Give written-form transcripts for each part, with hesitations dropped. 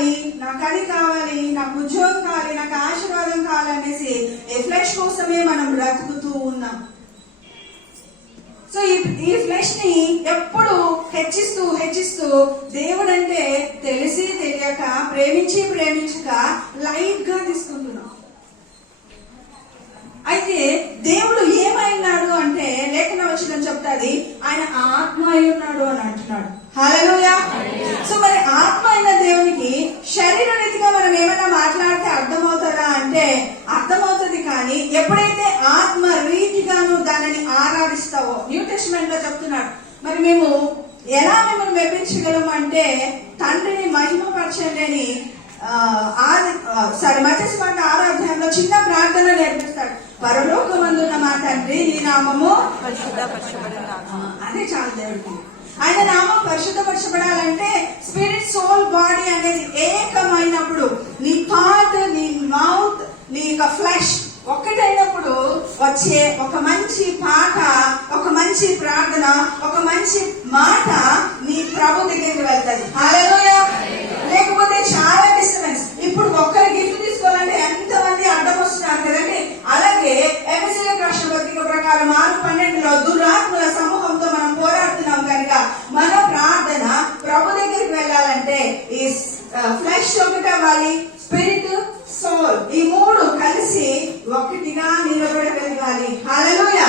కావాలి, నాకు అది కావాలి, నాకు ఉద్యోగం కావాలి, నాకు ఆశీర్వాదం కావాలనేసి ఈ ఫ్లెష్ కోసమే మనం బ్రతుకుతూ ఉన్నాం. సో ఈ ఫ్లెష్ ని ఎప్పుడు హెచ్చిస్తూ దేవుడు అంటే తెలిసి తెలియక, ప్రేమించక లైట్ గా తీసుకుంటున్నాం. అయితే దేవుడు ఏమైనాడు అంటే లేఖన వచనం చెప్తాది, ఆయన ఆత్మ అయి ఉన్నాడు అని అంటున్నాడు. హల్లెలూయా. సో మరి ఆత్మ అయిన దేవునికి శరీర రీతిగా మనం ఏమైనా మాట్లాడితే అర్థమవుతుందా అంటే అర్థమవుతుంది. కానీ ఎప్పుడైతే ఆత్మ రీతిగాను దానిని ఆరాధిస్తావో, న్యూ టెస్టమెంట్ లో చెప్తున్నాడు. మరి మేము ఎలా మిమ్మల్ని మెప్పించగలము అంటే తండ్రిని మహిమపరచండి అని మత్స్య 6వ అధ్యాయంలో చిన్న ప్రార్థన నేర్పిస్తాడు. పరలోకమందున్న మా తండ్రి, నీ నామము అదే చాలు దేవుడికి. ఆయన నామం పరిశుద్ధపరచబడాలంటే స్పిరిట్, సోల్, బాడీ అనేది ఏకమైనప్పుడు, నీ థాట్, నీ మౌత్, నీ యొక్క ఫ్లెష్ ఒక్కటైనప్పుడు వచ్చే ఒక మంచి పాట, ఒక మంచి ప్రార్థన, ఒక మంచి మాట నీ ప్రభు దగ్గరికి వెళ్తుంది. హల్లెలూయా. లేకపోతే చాలా డిస్టర్బెన్స్. ఇప్పుడు ఒక్కరి గిఫ్ట్ తీసుకోవాలంటే ఎంతమంది అడ్డం వస్తున్నారు కదండి. అలాగే ఎఫెసీయులకు రాసిన పత్రిక ప్రకారం 6:12 దురాత్మల సమూహంతో మనం పోరాడుతున్నాం కనుక మన ప్రార్థన ప్రభు దగ్గరికి వెళ్ళాలంటే ఈ ఫ్లెష్ ఒకటి అవ్వాలి, స్పిరిట్, సోల్ ఈ మూడు కలిసి ఒకటిగా నిలబడగలగాలి. హల్లెలూయా.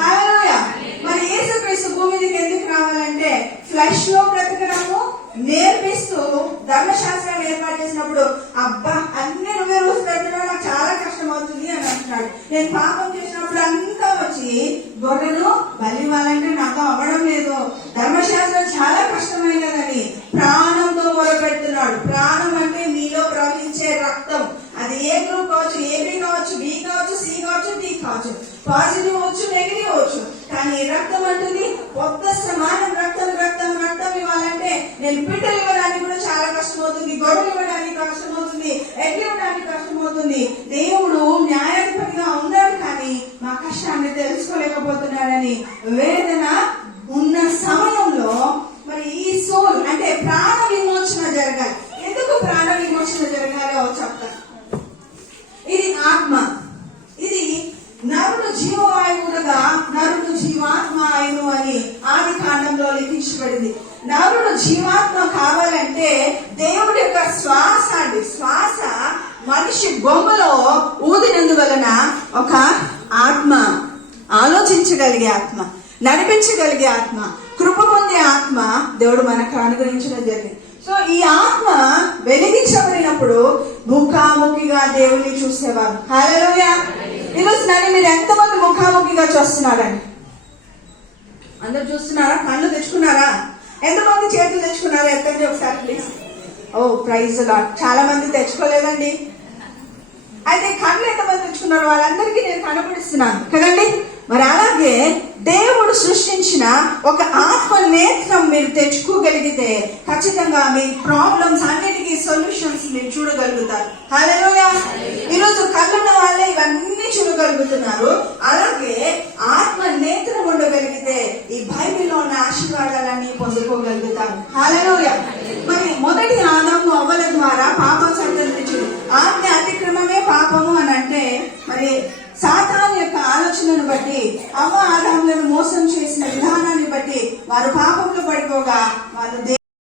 హల్లెలూయా. మరి యేసుక్రీస్తు భూమి మీదకి ఎందుకు రావాలంటే ఫ్లెష్ లో బ్రతకడము నేర్పిస్తూ ధర్మశాస్త్రాన్ని ఏర్పాటు చేసినప్పుడు అబ్బా అన్ని నువ్వే రోజు పెట్టడం నాకు చాలా కష్టం అవుతుంది అని అంటున్నాడు. నేను పాపం చేసినప్పుడు అంతా వచ్చి గొర్రెలు బలి ఇవ్వాలంటే నాకు అవ్వడం లేదు, ధర్మశాస్త్రం చాలా కష్టమైనదని ప్రాణంతో మొదలుపెడుతున్నాడు. ప్రాణం అంటే మీలో ప్రవహించే రక్తం. అది ఏ గ్రూప్ కావచ్చు, ఏబీ కావచ్చు, బి కావచ్చు, సి కావచ్చు, డి కావచ్చు, పాజిటివ్ అవచ్చు, నెగిటివ్ అవచ్చు. కానీ రక్తం అంటుంది కొత్త సమానం. రక్తం ఇవ్వాలంటే నేను పిట్టలు ఇవ్వడానికి కూడా చాలా కష్టమవుతుంది, గొడవలు ఇవ్వడానికి కష్టమవుతుంది, ఎడ్లు ఇవ్వడానికి కష్టమవుతుంది. దేవుడు న్యాయాధిపతిగా ఉన్నాడు కానీ మా కష్టాన్ని తెలుసుకోలేకపోతున్నాడని వేదన ఉన్న సమయంలో మరి ఈ సోల్ అంటే ప్రాణ విమోచన జరగాలి. ఎందుకు ప్రాణ విమోచన జరగాలో చెప్తాను. ఇది ఆత్మ, ఇది నరుడు జీవవాయువుగా నరుడు జీవాత్మ అయును అని ఆది కాండంలో లిఖించబడింది. నరుడు జీవాత్మ కావాలంటే దేవుడి యొక్క శ్వాస అండి, శ్వాస మనిషి బొమ్మలో ఊదినందువలన ఒక ఆత్మ, ఆలోచించగలిగే ఆత్మ, నడిపించగలిగే ఆత్మ, కృప పొందే ఆత్మ దేవుడు మనకు అనుగ్రహించడం జరిగింది. సో ఈ ఆత్మ వెలిగించబడినప్పుడు ముఖాముఖిగా దేవుని చూసేవారు. హల్లెలూయా. ఈరోజు నన్ను మీరు ఎంతమంది ముఖాముఖిగా చూస్తున్నారండి? అందరు చూస్తున్నారా? కళ్ళు తెచ్చుకున్నారా? ఎంతమంది చేతులు తెచ్చుకున్నారా? ఎత్తండి ఒకసారి ప్లీజ్. Oh praise lord. చాలా మంది తెచ్చుకోలేదండి. అయితే కళ్ళు ఎంతమంది తెచ్చుకున్నారు? వాళ్ళందరికీ నేను కనపడిస్తున్నాను కదండి. మరి అలాగే దేవుడు సృష్టించిన ఒక ఆత్మ నేత్రం మీరు తెచ్చుకోగలిగితే ఖచ్చితంగా మీ ప్రాబ్లమ్స్ అన్నిటికీ సొల్యూషన్స్ మీరు చూడగలుగుతారు. హల్లెలూయా. ఈరోజు కళ్ళున్న వాళ్ళే ఇవన్నీ చూడగలుగుతున్నారు. అలాగే ఆత్మ నేత్రం ఉండగలిగితే ఈ బైబిల్లో ఉన్న ఆశీర్వాదాలన్నీ పొందుకోగలుగుతారు.